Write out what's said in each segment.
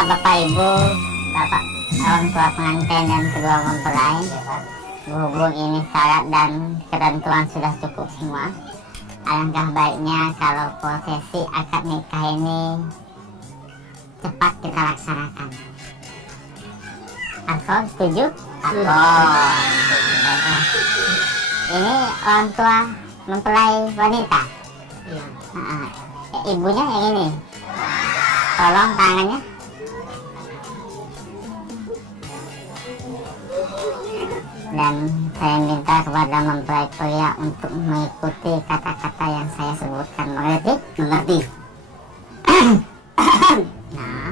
Bapak Ibu, Bapak orang tua pengantin dan kedua mempelai, berhubung ini syarat dan ketentuan sudah cukup semua, alangkah baiknya kalau prosesi akad nikah ini cepat kita laksanakan. Aku setuju? Aku. Ini orang tua mempelai wanita. Iya. Ibunya yang ini. Tolong tangannya. Dan saya minta kepada mempelai pria untuk mengikuti kata-kata yang saya sebutkan. Mengerti? Mengerti. Nah,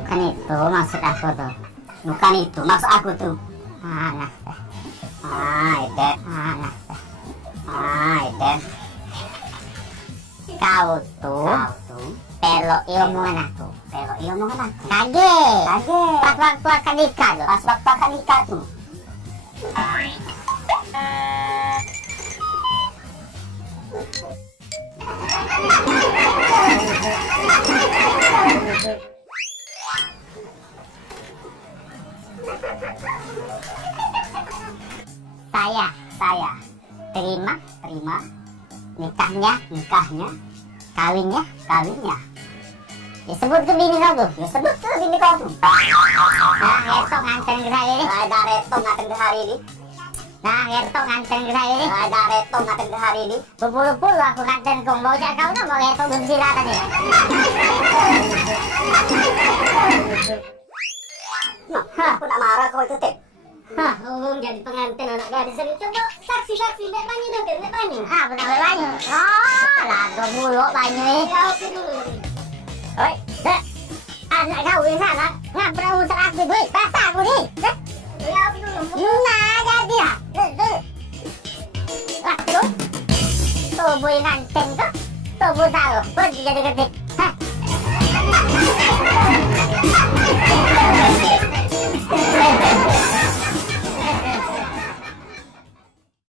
bukan itu maksud aku tuh. Bukan itu maksud aku tuh. Nah, Itu. Itu. kau tuh Kau tuh pelok omongan aku. belok iya omongan aku. Kaget. Kaget. Pas waktu akan nikah tuh. Pas waktu akad nikah tuh. Saya terima nikahnya, kawinnya. Ya sebut ke bini kau tuh. Ya sebut tuh bini kau tuh. Nah, Gerto nganterin ke saya ini. Ada reto ngaten ke hari ini. Nah, Gerto nganterin ke saya ini. Ada reto ngaten ke hari ini. Bepuluh-puluh aku nganterin kong bocah kau tuh mau Gerto belum sila tadi. Nah, aku nak marah kau itu teh. Hah, Jadi pengantin anak gadis ini coba saksi mbak banyu dong, mbak banyu. benar banyu. Oh, lagu buluk banyu ini. Ya oke dulu. Oi, anak kau ini sana, ngapa usah aku duit, basah aku nih. Ya oke dulu. Nah, jadi ya. Waduh, tubuh yang nganteng tuh, tubuh taruh, pergi jadi ketik. Hah.